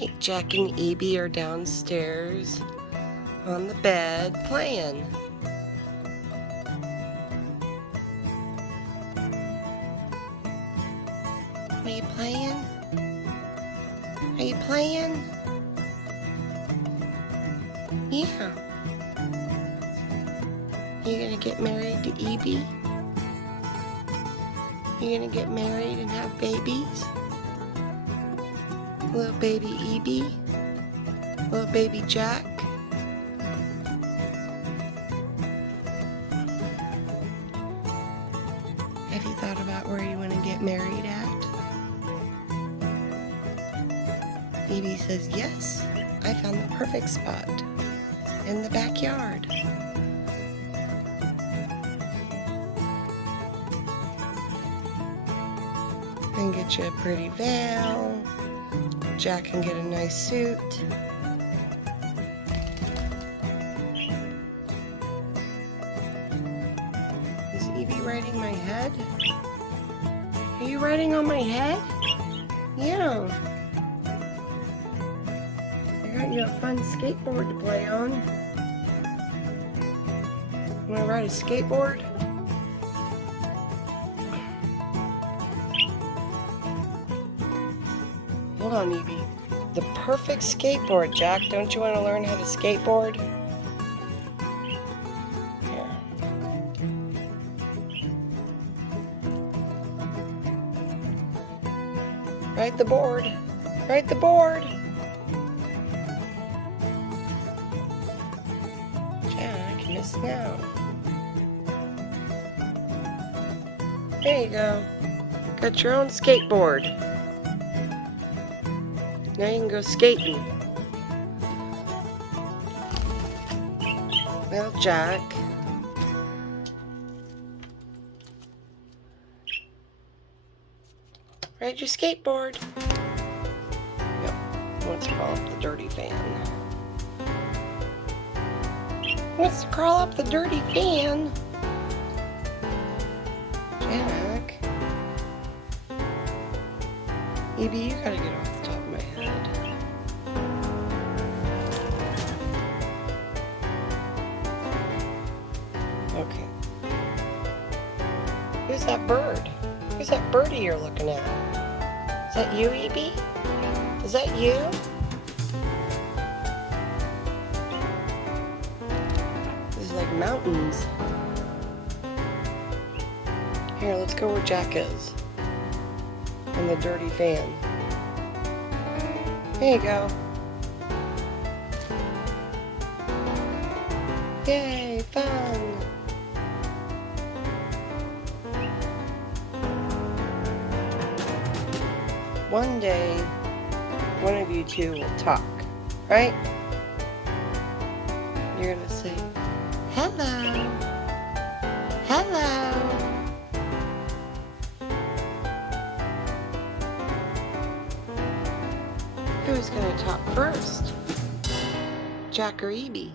Alright, Jack and Evie are downstairs on the bed playing. Are you playing? Are you playing? Yeah. You gonna get married to Evie? You gonna get married and have babies? Little baby Evie? Little baby Jack? Have you thought about where you want to get married at? Evie says, yes, I found the perfect spot in the backyard. And get you a pretty veil. Jack can get a nice suit. Is Evie riding my head? Are you riding on my head? Yeah. I got you a fun skateboard to play on. Want to ride a skateboard? Hold on, Evie. The perfect skateboard, Jack. Don't you want to learn how to skateboard? Here. Ride the board. Ride the board. Jack, miss now. There you go. Got your own skateboard. Now you can go skating. Well, Jack. Ride your skateboard. Yep. Let's crawl up the dirty fan. Let's crawl up the dirty fan. Jack. Evie, you gotta get off the top of my head. Okay. Who's that bird? Who's that birdie you're looking at? Is that you, Evie? Is that you? These are like mountains. Here, let's go where Jack is. In the dirty fan. There you go. Yay, fun! One day, one of you two will talk, right? You're gonna say, hello, hello. Who's gonna talk first? Jack or Evie?